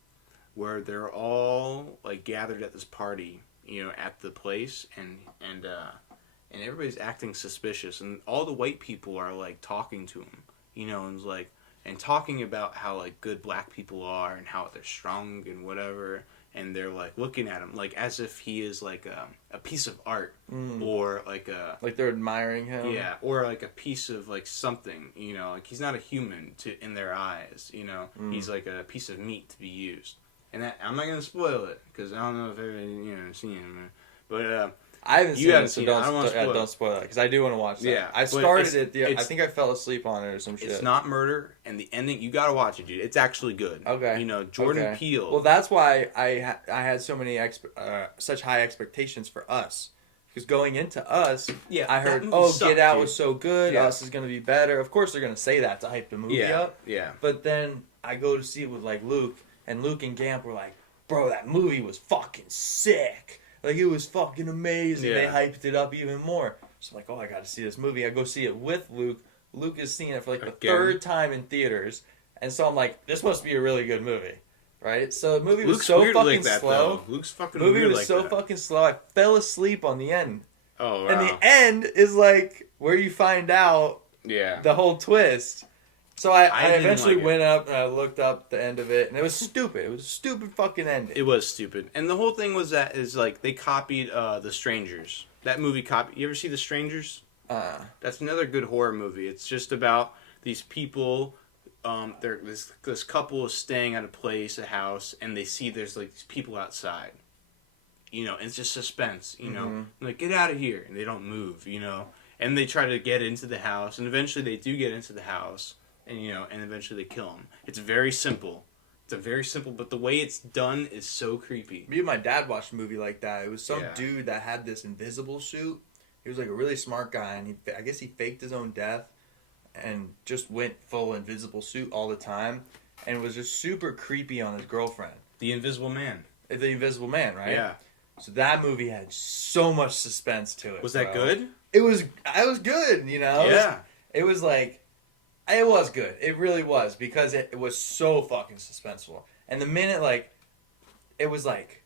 where they're all like gathered at this party, at the place, and everybody's acting suspicious, and all the white people are like talking to him, and like. And talking about how like good black people are and how they're strong and whatever, and they're like looking at him like as if he is like a piece of art or like they're admiring him. Yeah, or like a piece of like something, like he's not a human in their eyes, he's like a piece of meat to be used. And that I'm not gonna spoil it because I don't know if everybody seen him, but. I haven't seen it, so don't don't spoil it, because I do want to watch that. Yeah, I started it, I think I fell asleep on it or some shit. It's not murder, and the ending, you gotta watch it, dude. It's actually good. Okay. Jordan Peele. Well, that's why I had so many such high expectations for Us. Because going into Us, I heard, Get Out was so good, Us is going to be better. Of course they're going to say that to hype the movie up. Yeah. But then I go to see it with like Luke, and Luke and Gamp were like, bro, that movie was fucking sick. Like, it was fucking amazing. They hyped it up even more. So I'm like, I gotta see this movie. I go see it with Luke. Luke has seen it for like the third time in theaters. And so I'm like, this must be a really good movie. Right? So the movie was so fucking like that, slow. Though. Luke's fucking weird like that. The movie was so fucking slow. I fell asleep on the end. Oh, wow. And the end is like where you find out the whole twist. So I eventually went up and I looked up the end of it, and it was stupid. It was a stupid fucking ending. It was stupid. And the whole thing was like they copied The Strangers. That movie You ever see The Strangers? That's another good horror movie. It's just about these people. This couple is staying at a house, and they see there's like these people outside. And it's just suspense. Like, get out of here, and they don't move. And they try to get into the house, and eventually they do get into the house. And eventually they kill him. It's very simple. But the way it's done is so creepy. Me and my dad watched a movie like that. It was some dude that had this invisible suit. He was like a really smart guy, and I guess he faked his own death and just went full invisible suit all the time, and it was just super creepy on his girlfriend. The Invisible Man. The Invisible Man, right? Yeah. So that movie had so much suspense to it. Was that good? It was good, Yeah. It was like... It was good. It really was, because it was so fucking suspenseful. And the minute, like, it was like,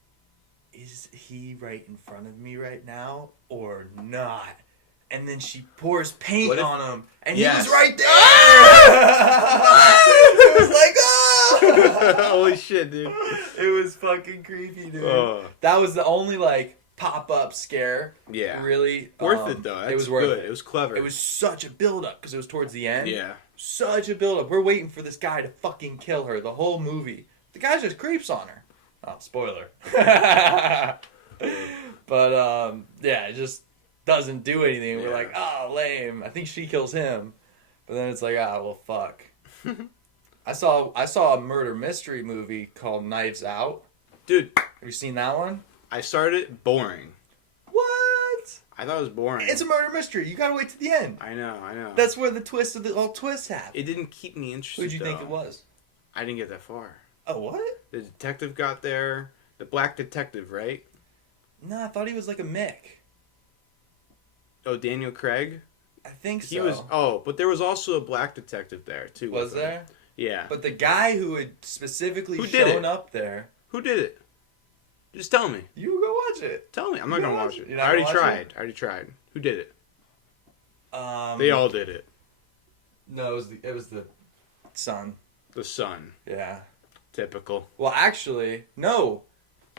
is he right in front of me right now or not? And then she pours paint on him, and he was right there! It was like, oh! Holy shit, dude. It was fucking creepy, dude. That was the only, like, pop-up scare. Yeah. Really. Worth it, though. It was worth it. It was clever. It was such a build-up, because it was towards the end. Yeah. Such a build-up. We're waiting for this guy to fucking kill her the whole movie. The guy just creeps on her. Oh, spoiler. But, it just doesn't do anything. We're like, oh, lame. I think she kills him. But then it's like, well, fuck. I saw a murder mystery movie called Knives Out. Dude. Have you seen that one? I started boring. What? I thought it was boring. It's a murder mystery. You gotta wait to the end. I know. That's where the twist of all twists happen. It didn't keep me interested. Who'd you think it was? I didn't get that far. Oh, what? The detective got there. The black detective, right? No, I thought he was like a Mick. Oh, Daniel Craig? I think so. He was. Oh, but there was also a black detective there, too. Was there? Yeah. But the guy who had specifically shown up there... Who did it? Just tell me. You go watch it. Tell me. I'm not going to watch it. I already tried. Who did it? They all did it. No, it was the son. The son. Yeah. Typical. Well, actually, no.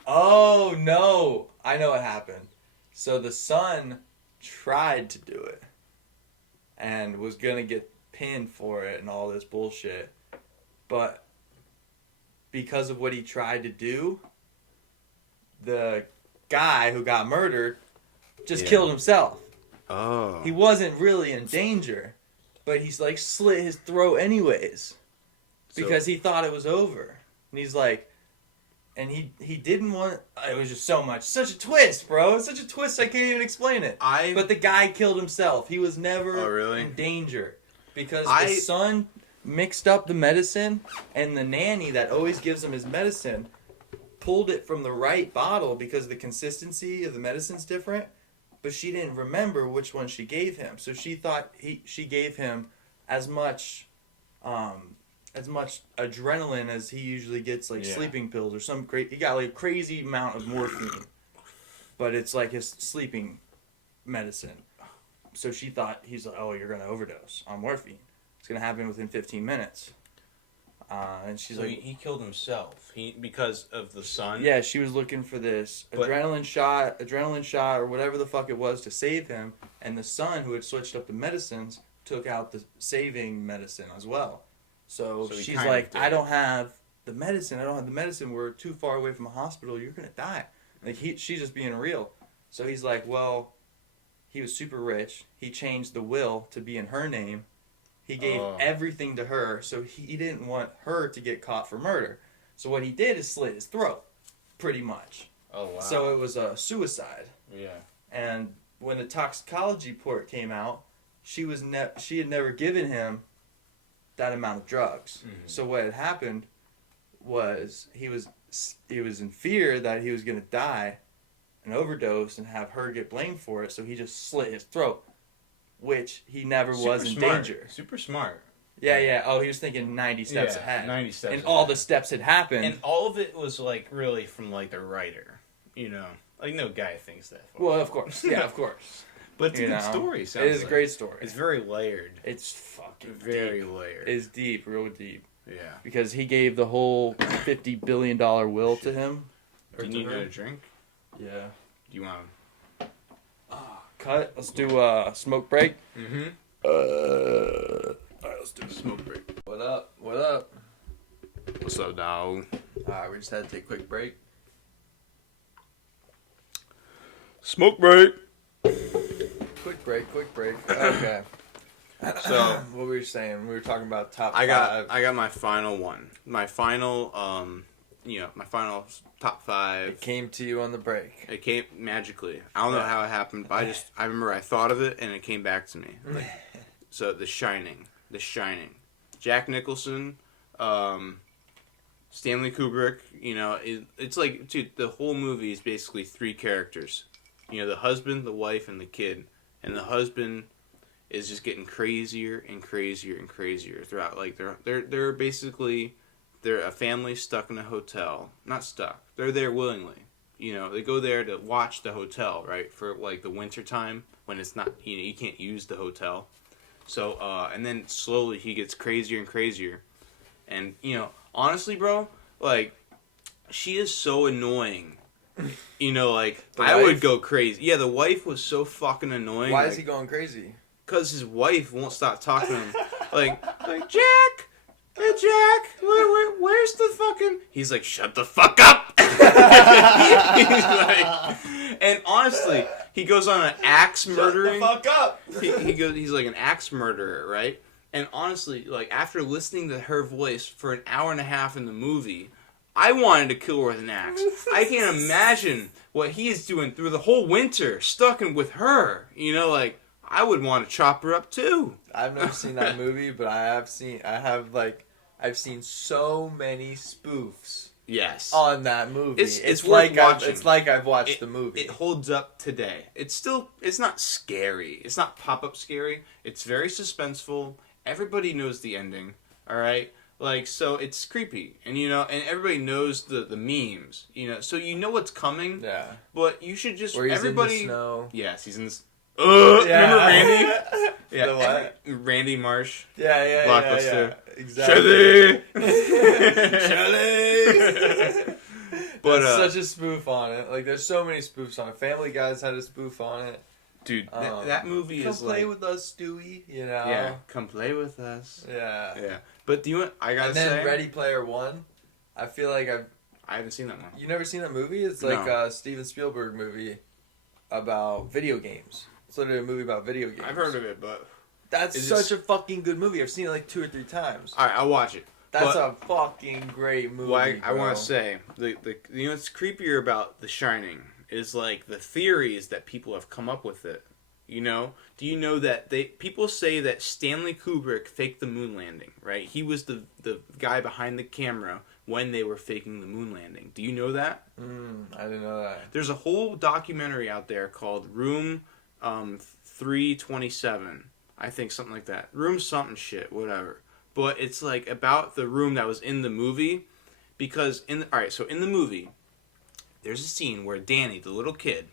Oh, no. I know what happened. So the son tried to do it and was going to get pinned for it and all this bullshit. But because of what he tried to do, the guy who got murdered just killed himself. Oh. He wasn't really in danger, but he's like slit his throat anyways because he thought it was over. And he's like, and he didn't want, it was just such a twist, bro. It's such a twist I can't even explain it. But the guy killed himself. He was never in danger because the son mixed up the medicine, and the nanny that always gives him his medicine pulled it from the right bottle because the consistency of the medicine's different, but she didn't remember which one she gave him. So she thought she gave him as much adrenaline as he usually gets, like sleeping pills or some he got like a crazy amount of morphine, but it's like his sleeping medicine. So she thought, he's like, oh, you're gonna overdose on morphine. It's gonna happen within 15 minutes. And she's like, he killed himself. Because of the son. Yeah, she was looking for this adrenaline shot, or whatever the fuck it was to save him. And the son, who had switched up the medicines, took out the saving medicine as well. So she's like, I don't have the medicine. We're too far away from a hospital. You're gonna die. Like she's just being real. So he's like, well, he was super rich. He changed the will to be in her name. He gave everything to her, so he didn't want her to get caught for murder. So what he did is slit his throat, pretty much. Oh, wow. So it was a suicide. Yeah. And when the toxicology report came out, she had never given him that amount of drugs. Mm-hmm. So what had happened was he was in fear that he was going to die, an overdose, and have her get blamed for it, so he just slit his throat. Which he never was in danger. Super smart. Yeah. Oh, he was thinking 90 steps ahead. 90 steps and ahead. all the steps had happened. And all of it was, like, really from, like, the writer. You know? Like, no guy thinks that far. Well, of course. Yeah, of course. But it's a good story, it is a great story. It's very layered. It's fucking very deep. Layered. It's deep, real deep. Yeah. Because he gave the whole $50 billion will to him. Do you need a drink? Yeah. Do you want cut? Let's do a smoke break. Mm-hmm. Alright, let's do a smoke break. What up? What up? What's up, dog? Alright, we just had to take a quick break. Smoke break. Quick break. Okay. So what were you saying? We were talking about top I five. got my final one. My final my final top 5. It came to you on the break. It came magically. I don't know how it happened, but I remember I thought of it and it came back to me. Like, so The Shining. Jack Nicholson, Stanley Kubrick, it's like, dude, the whole movie is basically 3 characters. The husband, the wife, and the kid. And the husband is just getting crazier and crazier and crazier throughout. Like, they're basically, they're a family stuck in a hotel. Not stuck. They're there willingly. They go there to watch the hotel, right? For, like, the winter time when it's not, you can't use the hotel. So, and then slowly he gets crazier and crazier. And, honestly, bro, like, she is so annoying. I would go crazy. Yeah, the wife was so fucking annoying. Why is he going crazy? Because his wife won't stop talking to him. like, Jack! Hey, Jack! Where's the fucking... He's like, shut the fuck up! He's like... And honestly, he goes on an axe murdering... Shut the fuck up! He's like an axe murderer, right? And honestly, like, after listening to her voice for an hour and a half in the movie, I wanted to kill her with an axe. I can't imagine what he is doing through the whole winter, stuck in with her. I would want to chop her up too. I've never seen that movie, but I've seen so many spoofs. Yes. On that movie. It's like watching. It's like I've watched the movie. It holds up today. It's not scary. It's not pop-up scary. It's very suspenseful. Everybody knows the ending. All right? Like, so it's creepy. And, and everybody knows the memes, so you know what's coming. Yeah. But you should just, Where he's everybody... in the snow. Yes, he's in the... Remember Randy? Yeah. The what? Randy Marsh. Yeah. Blockbuster. Exactly. Shelly! But That's such a spoof on it. Like, there's so many spoofs on it. Family Guy's had a spoof on it. dude, that movie is come play like, with us, Stewie. You know. yeah, come play with us. Yeah. Yeah. But do you want? I gotta And then say, Ready Player One. I feel like I haven't seen that one. you never seen that movie? It's like a Steven Spielberg movie about video games. It's literally a movie about video games. I've heard of it, but That's such a fucking good movie. I've seen it like 2 or 3 times. all right, I'll watch it. That's a fucking great movie. Well, I want to say the you know what's creepier about The Shining is like the theories that people have come up with it. You know, do you know that people say that Stanley Kubrick faked the moon landing? Right, he was the guy behind the camera when they were faking the moon landing. Do you know that? I didn't know that. There's a whole documentary out there called Room 327. I think something like that. Room something shit, whatever. But it's like about the room that was in the movie, because so in the movie, there's a scene where Danny, the little kid,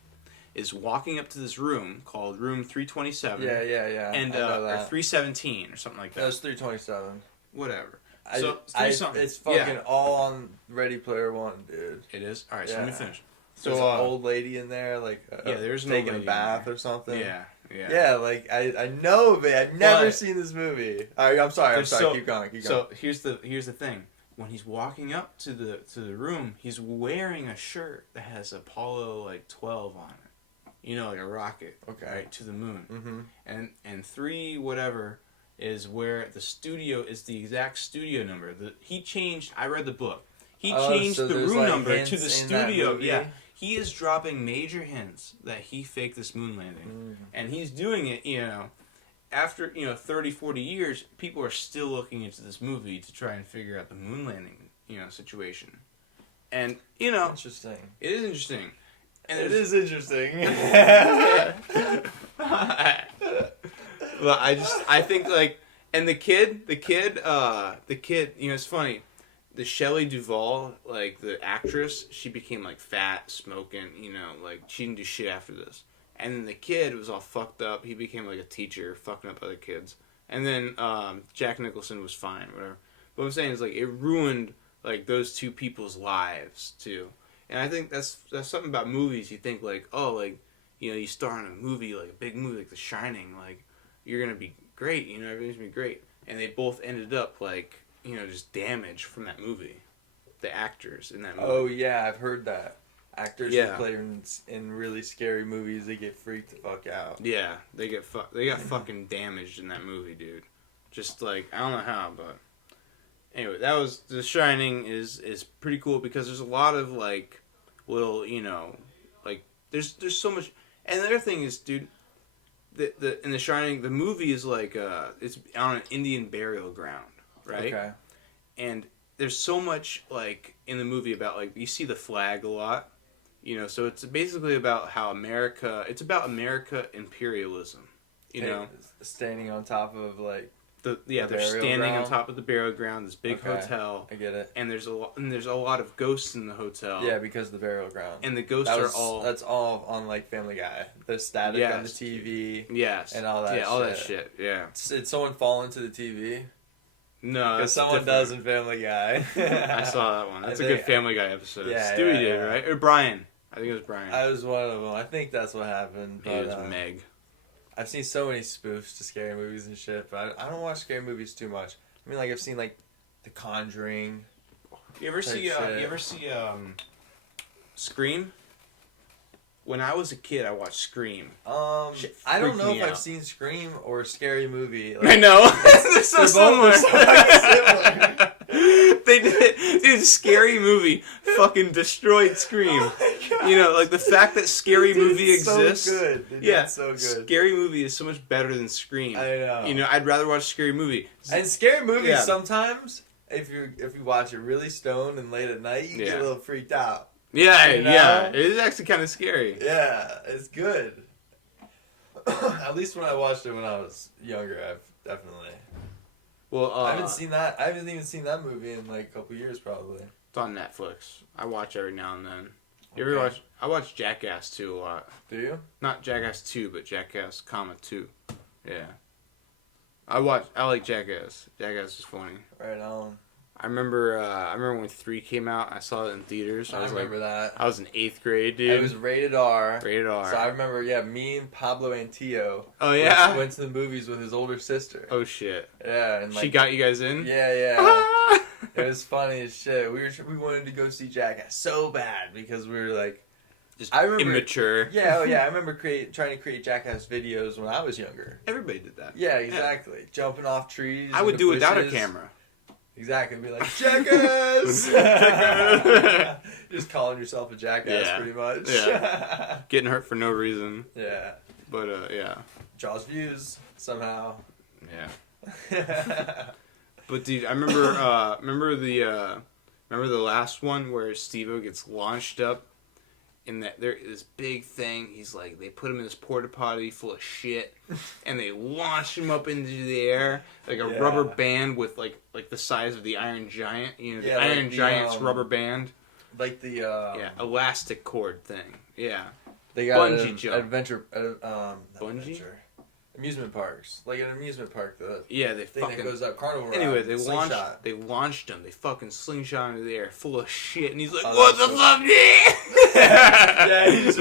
is walking up to this room called Room 327. Yeah. And or 317 or something like that. That was 327. Whatever. It's fucking all on Ready Player One, dude. It is? Alright, so let me finish. So there's an old lady in there, like there's an taking old a lady bath or something. Yeah, like I know of it. I've never seen this movie. I'm sorry. Keep going. So here's the thing. When he's walking up to the room, he's wearing a shirt that has Apollo 12 on it. You know, like a rocket. Okay. Right to the moon. Mm-hmm. And 3 whatever is where the studio is, the exact studio number. He changed. I read the book. He changed the room number to the studio. Yeah. He is dropping major hints that he faked this moon landing. And he's doing it, after, 30, 40 years, people are still looking into this movie to try and figure out the moon landing, situation. And, Interesting. It is interesting. And it is interesting. Well, I think, and the kid, it's funny. The Shelley Duvall, the actress, she became, fat, smoking, she didn't do shit after this. And then the kid was all fucked up. He became, a teacher, fucking up other kids. And then Jack Nicholson was fine, whatever. But what I'm saying is, it ruined, those two people's lives, too. And I think that's something about movies. You think, you star in a movie, a big movie like The Shining, you're going to be great, everything's going to be great. And they both ended up, just damaged from that movie. The actors in that movie. Oh, yeah, I've heard that. Actors who play in really scary movies, they get freaked the fuck out. Yeah, they got fucking damaged in that movie, dude. Just, I don't know how, but... Anyway, that was... The Shining is pretty cool because there's a lot of, little, there's so much... And the other thing is, dude... in The Shining, the movie is it's on an Indian burial ground, right? Okay. And there's so much in the movie about you see the flag a lot, so it's basically about how it's about America imperialism, standing on top of they're standing on top of the burial ground, this big hotel. I get it. And there's a lot of ghosts in the hotel. Yeah, because of the burial ground. And the ghosts that's all on Family Guy. The static on the TV. Yes. And all that. Yeah, all that shit. Yeah. Did someone fall into the TV? No, because someone does in Family Guy. I saw that one. That's a good Family Guy episode. Yeah, Stewie did, right? Or Brian. I think it was Brian. I was one of them. I think that's what happened. It was Meg. I've seen so many spoofs to scary movies and shit, but I don't watch scary movies too much. I mean, I've seen The Conjuring. You ever see Scream? When I was a kid, I watched Scream. I don't know if I've seen Scream or a scary movie. I know. They're so similar. Similar. They did, dude. Scary Movie fucking destroyed Scream. Oh the fact that Scary Movie exists. So good. So good. Scary Movie is so much better than Scream. I know. I'd rather watch Scary Movie. And Scary Movies sometimes, if you watch it really stoned and late at night, you get a little freaked out. Yeah, it is actually kind of scary. Yeah, it's good. At least when I watched it when I was younger, I've definitely. Well, I haven't even seen that movie in a couple years, probably. It's on Netflix. I watch every now and then. You ever watch? I watch Jackass 2 a lot. Do you? Not Jackass 2, but Jackass, 2. Yeah. I like Jackass. Jackass is funny. Right on. I remember when 3 came out. I saw it in theaters. I remember that. I was in 8th grade, dude. It was rated R. Rated R. So I remember, me and Pablo Antillo. Oh yeah. Went to the movies with his older sister. Oh shit. Yeah, and she got you guys in. Yeah. It was funny as shit. We wanted to go see Jackass so bad because we were like, I remember immature. Yeah, I remember trying to create Jackass videos when I was younger. Everybody did that. Yeah, exactly. Yeah. Jumping off trees. I would do it without a camera. Exactly. Be like, Jackass! Just calling yourself a jackass, pretty much. Yeah. Getting hurt for no reason. Yeah. But, yeah. Jaws views, somehow. Yeah. But, dude, I remember, remember the last one where Steve-O gets launched up in this big thing. He's like, they put him in this porta potty full of shit, and they launch him up into the air like a rubber band with like the size of the Iron Giant. You know, the Iron Giant's rubber band. Like the elastic cord thing. Yeah. They got bungee jump. Adventure. Bungee. Adventure. Amusement parks, like an amusement park. They thing fucking that goes up carnival. Anyway, ride, they launched him. They fucking slingshot into the air, full of shit, and he's like, "What "What the fuck?" Yeah, he's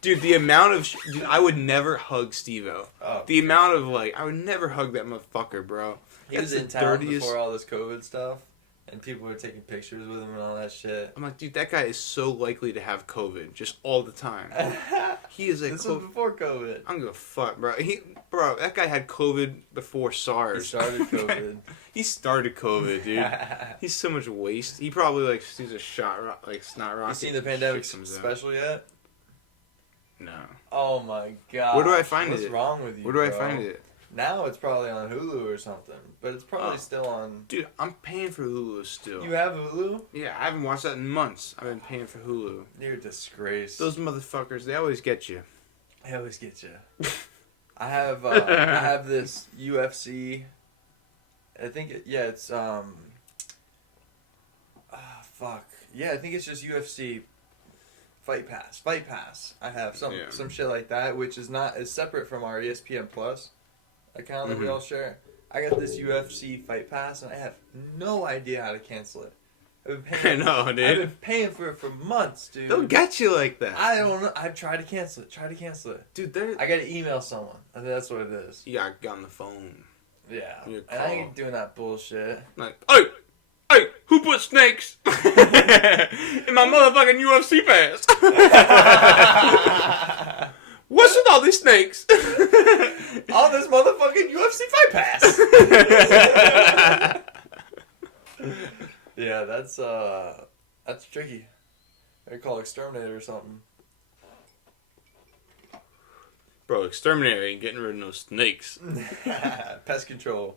dude, the amount of dude, I would never hug Steve-O. Oh, the amount of I would never hug that motherfucker, bro. He was in town before all this COVID stuff. And people were taking pictures with him and all that shit. I'm like, dude, that guy is so likely to have COVID just all the time. He is This was before COVID. I don't give a fuck, bro. That guy had COVID before SARS. He started COVID. He started COVID, dude. He's so much waste. He probably sees a shot snot rocket. You seen the pandemic special yet? No. Oh my god. Where do I find it? What's wrong with you? Where do I find it? Now it's probably on Hulu or something, but it's probably still on. Dude, I'm paying for Hulu still. You have Hulu? Yeah, I haven't watched that in months. I've been paying for Hulu. You're a disgrace. Those motherfuckers, they always get you. They always get you. I have this UFC. I think it's fuck. Yeah, I think it's just UFC Fight Pass. I have some shit like that, which is separate from our ESPN Plus account that we all share. I got this UFC Fight Pass, and I have no idea how to cancel it. I've been dude. paying for it for months, dude. They'll get you like that. I don't know. I've tried to cancel it. Dude, I gotta email someone. I think that's what it is. You gotta get on the phone. Yeah. And I ain't doing that bullshit. Like, hey, who put snakes in my motherfucking UFC pass? What's with all these snakes? On this motherfucking UFC Fight Pass. Yeah, that's tricky. They call Exterminator or something. Bro, Exterminator ain't getting rid of no snakes. Pest control.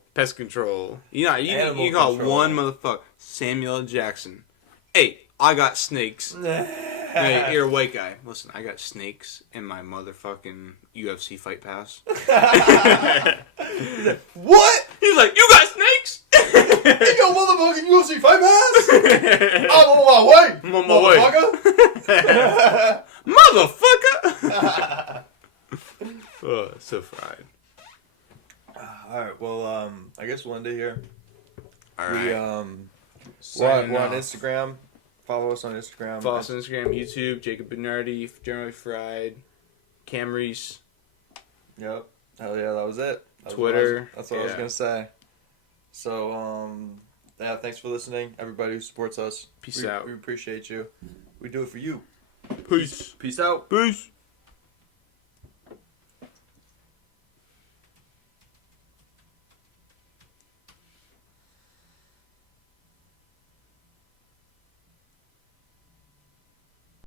You call one motherfucker, Samuel L. Jackson. Hey, I got snakes. Hey, you're a white guy. Listen, I got snakes in my motherfucking UFC Fight Pass. He's like, what? He's like, you got snakes? You got motherfucking UFC Fight Pass? I'm on my way. I'm on my way. Motherfucker. Oh, so fried. Alright, well, I guess we'll end it here. Alright. We're on Instagram. Follow us on Instagram. Follow us on Instagram, YouTube, Jacob Bernardi, Generally Fried, Cam Reese. Yep. Hell yeah, that was it. Twitter. That's what I was going to say. So, thanks for listening, everybody who supports us. Peace out. We appreciate you. We do it for you. Peace. Peace out. Peace.